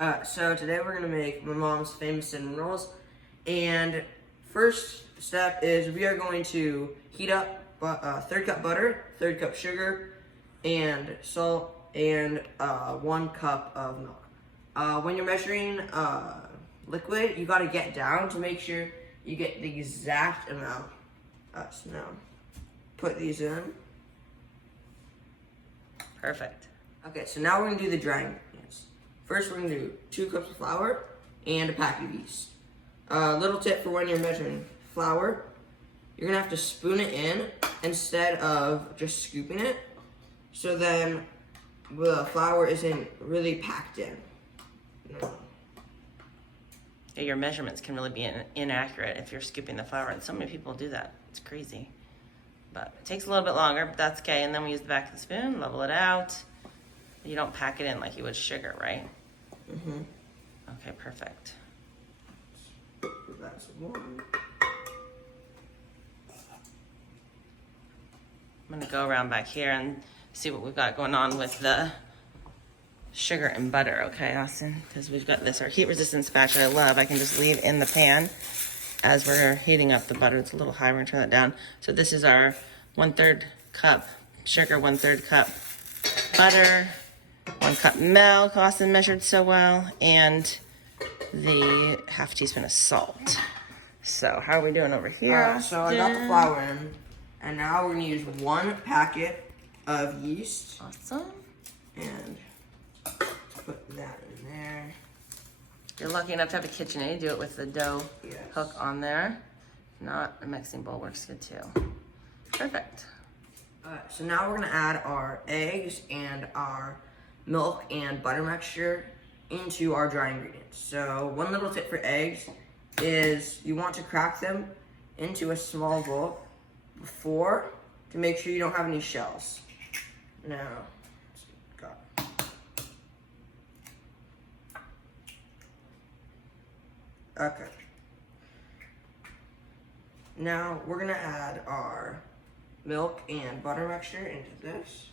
So today we're gonna make my mom's famous cinnamon rolls, and first step is we are going to heat up third cup butter, third cup sugar, and salt, and 1 cup of milk. When you're measuring liquid, you gotta get down to make sure you get the exact amount. So now, put these in. Perfect. Okay, so now we're gonna do the dry ingredients. First, we're gonna do 2 cups of flour and a pack of yeast. Little tip for when you're measuring flour, you're gonna have to spoon it in instead of just scooping it. So then the flour isn't really packed in. Yeah, your measurements can really be inaccurate if you're scooping the flour, and so many people do that. It's crazy. But it takes a little bit longer, but that's okay. And then we use the back of the spoon, level it out. You don't pack it in like you would sugar, right? Mm-hmm. Okay, perfect. That's one. I'm gonna go around back here and see what we've got going on with the sugar and butter, okay, Austin? Because we've got this, our heat resistant spatula I love. I can just leave in the pan as we're heating up the butter. It's a little high, we're gonna turn that down. So this is our 1/3 cup sugar, 1/3 cup butter, 1 cup milk, Austin measured so well, and the half teaspoon of salt. So how are we doing over here? So I got the flour in, and now we're gonna use 1 packet of yeast, Awesome. and put that in there. You're lucky enough to have a KitchenAid. Do it with the dough Yes. hook on there. If not, a mixing bowl works good too. Perfect. Alright, so now we're gonna add our eggs and our milk and butter mixture into our dry ingredients. So one little tip for eggs is you want to crack them into a small bowl before to make sure you don't have any shells. Now, got it. Okay. Now we're gonna add our milk and butter mixture into this.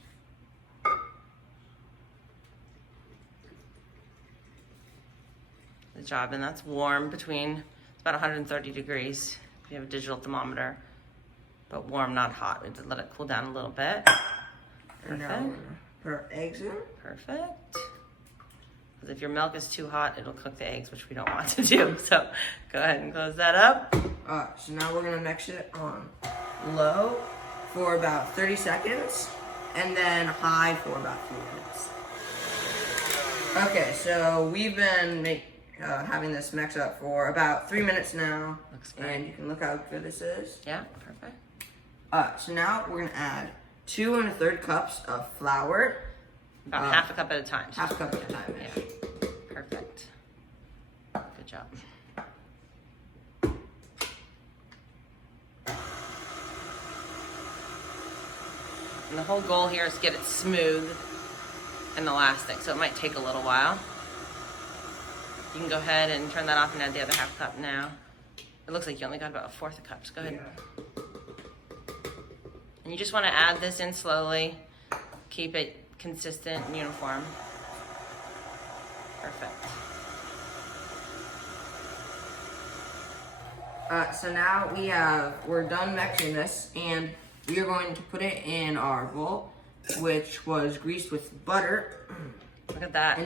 Good job. And that's warm between, it's about 130 degrees if you have a digital thermometer. But warm, not hot. We have to let it cool down a little bit. And now we're gonna put our eggs in. Perfect. Because if your milk is too hot, it'll cook the eggs, which we don't want to do. So go ahead and close that up. So now we're gonna mix it on low for about 30 seconds, and then high for about 3 minutes. Okay, so we've been having this mix up for about 3 minutes now. Looks great. And you can look how good this is. Yeah, perfect. So now we're gonna add 2 1/3 cups of flour. About half a cup at a time. Half a cup at a time. Yeah, perfect. Good job. And the whole goal here is to get it smooth and elastic, so it might take a little while. You can go ahead and turn that off and add the other half cup now. It looks like you only got about 1/4 cup, so go ahead. Yeah. And you just want to add this in slowly. Keep it consistent and uniform. Perfect. So now we're done mixing this, and we are going to put it in our bowl, which was greased with butter, Look at that.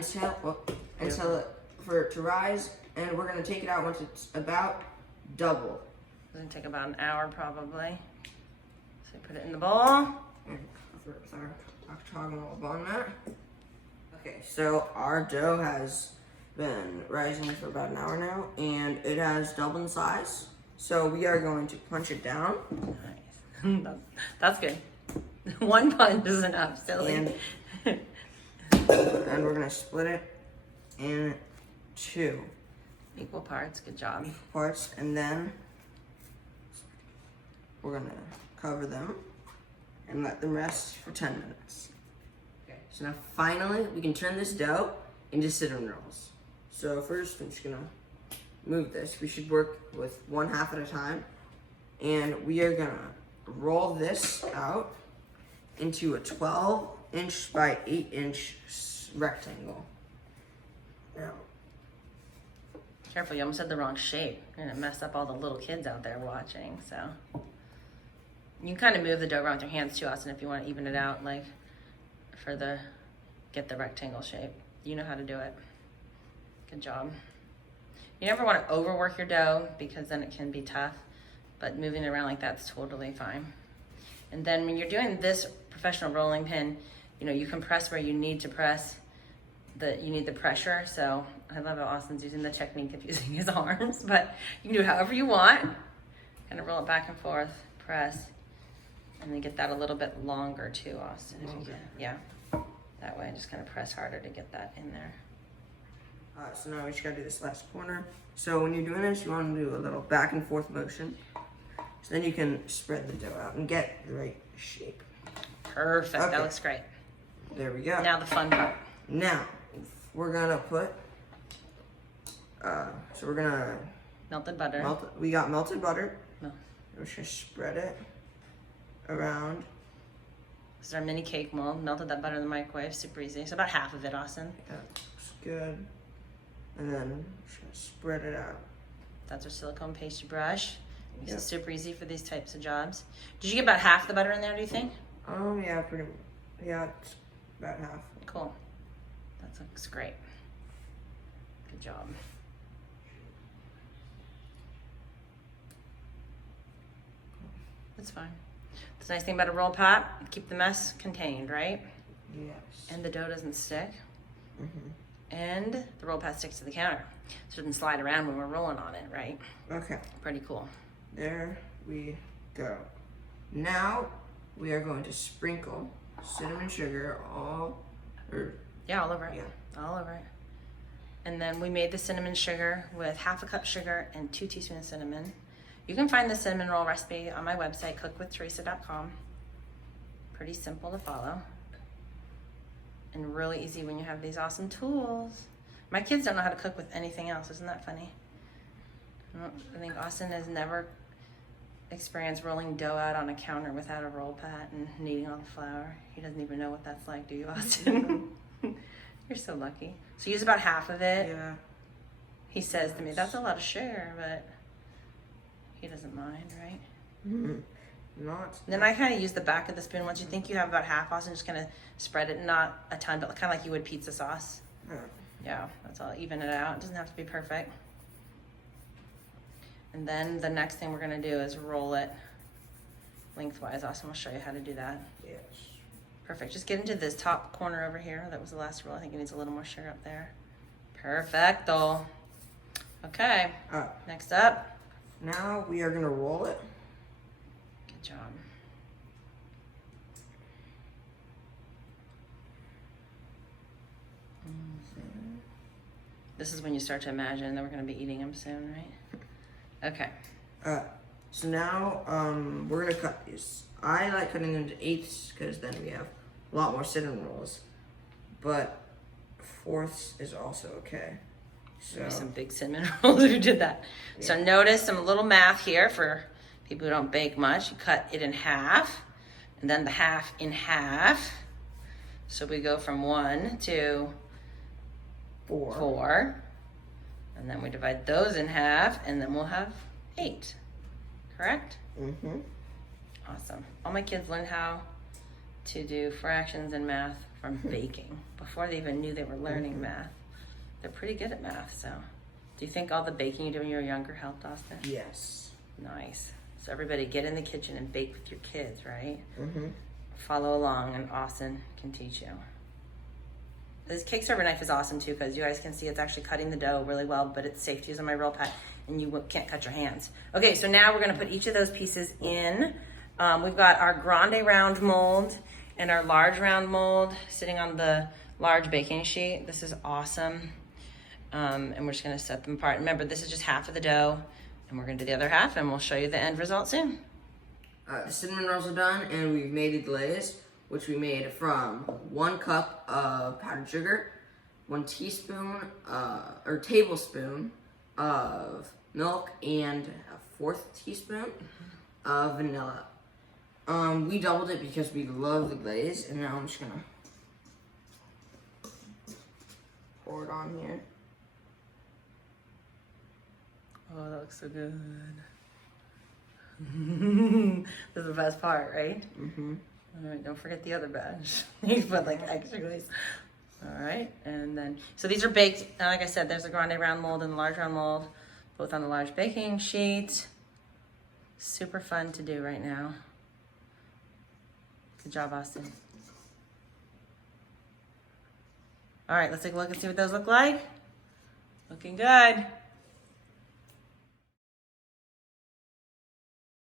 for it to rise, and we're gonna take it out once it's about double. It's gonna take about an hour probably. So put it in the bowl. And cover it with our octagonal bun mat. Okay, so our dough has been rising for about an hour now, and it has doubled in size. So we are going to punch it down. Nice. That's good. 1 punch is enough, silly. And we're gonna split it in 2 Equal parts, good job. parts, and then we're gonna cover them and let them rest for 10 minutes. Okay, so now finally we can turn this dough into cinnamon rolls. So first I'm just gonna move this. We should work with 1/2 at a time, and we are gonna roll this out into a 12-inch by 8-inch rectangle. Now Careful, you almost had the wrong shape. You're gonna mess up all the little kids out there watching, so. You can kind of move the dough around with your hands too, Austin, if you want to even it out, like, get the rectangle shape. You know how to do it. Good job. You never want to overwork your dough because then it can be tough, but moving it around like that's totally fine. And then when you're doing this professional rolling pin, you know, you can press where you need to press. You need the pressure, so I love how Austin's using the technique of using his arms, but you can do it however you want. Kind of roll it back and forth, press, and then get that a little bit longer too, Austin, if you can. Yeah, that way, just kind of press harder to get that in there. So now we just gotta do this last corner. So when you're doing this, you want to do a little back and forth motion. So then you can spread the dough out and get the right shape. Perfect, Okay. that looks great. There we go. Now the fun part. Now, we're gonna put, so we're gonna Melted butter. we got melted butter. No. We're just gonna spread it around. This is our mini cake mold. Melted that butter in the microwave, super easy. So about half of it, Austin. Yeah, looks good. And then just gonna spread it out. That's our silicone pastry brush. Makes Yep. it super easy for these types of jobs. Did you get about half the butter in there, do you think? Yeah, it's about half. Cool. That looks great. Good job. That's fine. The nice thing about a roll pot, keep the mess contained, right? Yes. And the dough doesn't stick. Mm-hmm. And the roll pot sticks to the counter. So it doesn't slide around when we're rolling on it, right? Okay. Pretty cool. There we go. Now we are going to sprinkle cinnamon sugar all over. Yeah, all over it. Yeah. All over it. And then we made the cinnamon sugar with half a cup sugar and 2 teaspoons of cinnamon. You can find the cinnamon roll recipe on my website, cookwiththeresa.com. Pretty simple to follow. And really easy when you have these awesome tools. My kids don't know how to cook with anything else. Isn't that funny? I think Austin has never experienced rolling dough out on a counter without a roll pot and kneading all the flour. He doesn't even know what that's like, do you, Austin? You're so lucky. So use about half of it. Yeah. He says to me, that's a lot of sugar, but he doesn't mind, right? Mm-hmm. Not. Then I kind of use the back of the spoon. Once you think you have about half, Austin, just kind of spread it, not a ton, but kind of like you would pizza sauce. Yeah. Yeah, that's all. Even it out. It doesn't have to be perfect. And then the next thing we're going to do is roll it lengthwise. Austin will show you how to do that. Yes. Perfect. Just get into this top corner over here. That was the last roll. I think it needs a little more sugar up there. Perfecto. Okay. Next up. Now we are gonna roll it. Good job. This is when you start to imagine that we're going to be eating them soon, right? Okay. So now we're gonna cut these. I like cutting them into eighths because then we have a lot more cinnamon rolls. But fourths is also okay. So There's some big cinnamon rolls if you did that. Yeah. So notice some little math here for people who don't bake much. You cut it in half, and then the half in half. So we go from 1 to 4. And then we divide those in half, and then we'll have 8. Correct? Mm-hmm. Awesome. All my kids learned how to do fractions and math from baking before they even knew they were learning math. They're pretty good at math, so. Do you think all the baking you did when you were younger helped, Austin? Yes. Nice. So everybody get in the kitchen and bake with your kids, right? Mm-hmm. Follow along and Austin can teach you. This cake server knife is awesome too because you guys can see it's actually cutting the dough really well, but it's safe to use on my roll pot and you can't cut your hands. Okay, so now we're gonna put each of those pieces in. We've got our grande round mold and our large round mold sitting on the large baking sheet. This is awesome. And we're just gonna set them apart. Remember, this is just half of the dough and we're gonna do the other half and we'll show you the end result soon. The cinnamon rolls are done, and we've made the glaze, which we made from 1 cup of powdered sugar, 1 teaspoon or tablespoon of milk, and a 4th teaspoon of vanilla. We doubled it because we love the glaze, and now I'm just gonna pour it on here. looks so good. This is the best part, right? Mm-hmm. All right, don't forget the other batch. You put like extra glaze. All right, and then, so these are baked. Like I said, there's a grande round mold and a large round mold, both on the large baking sheet. Super fun to do right now. Good job, Austin. All right, let's take a look and see what those look like. Looking good.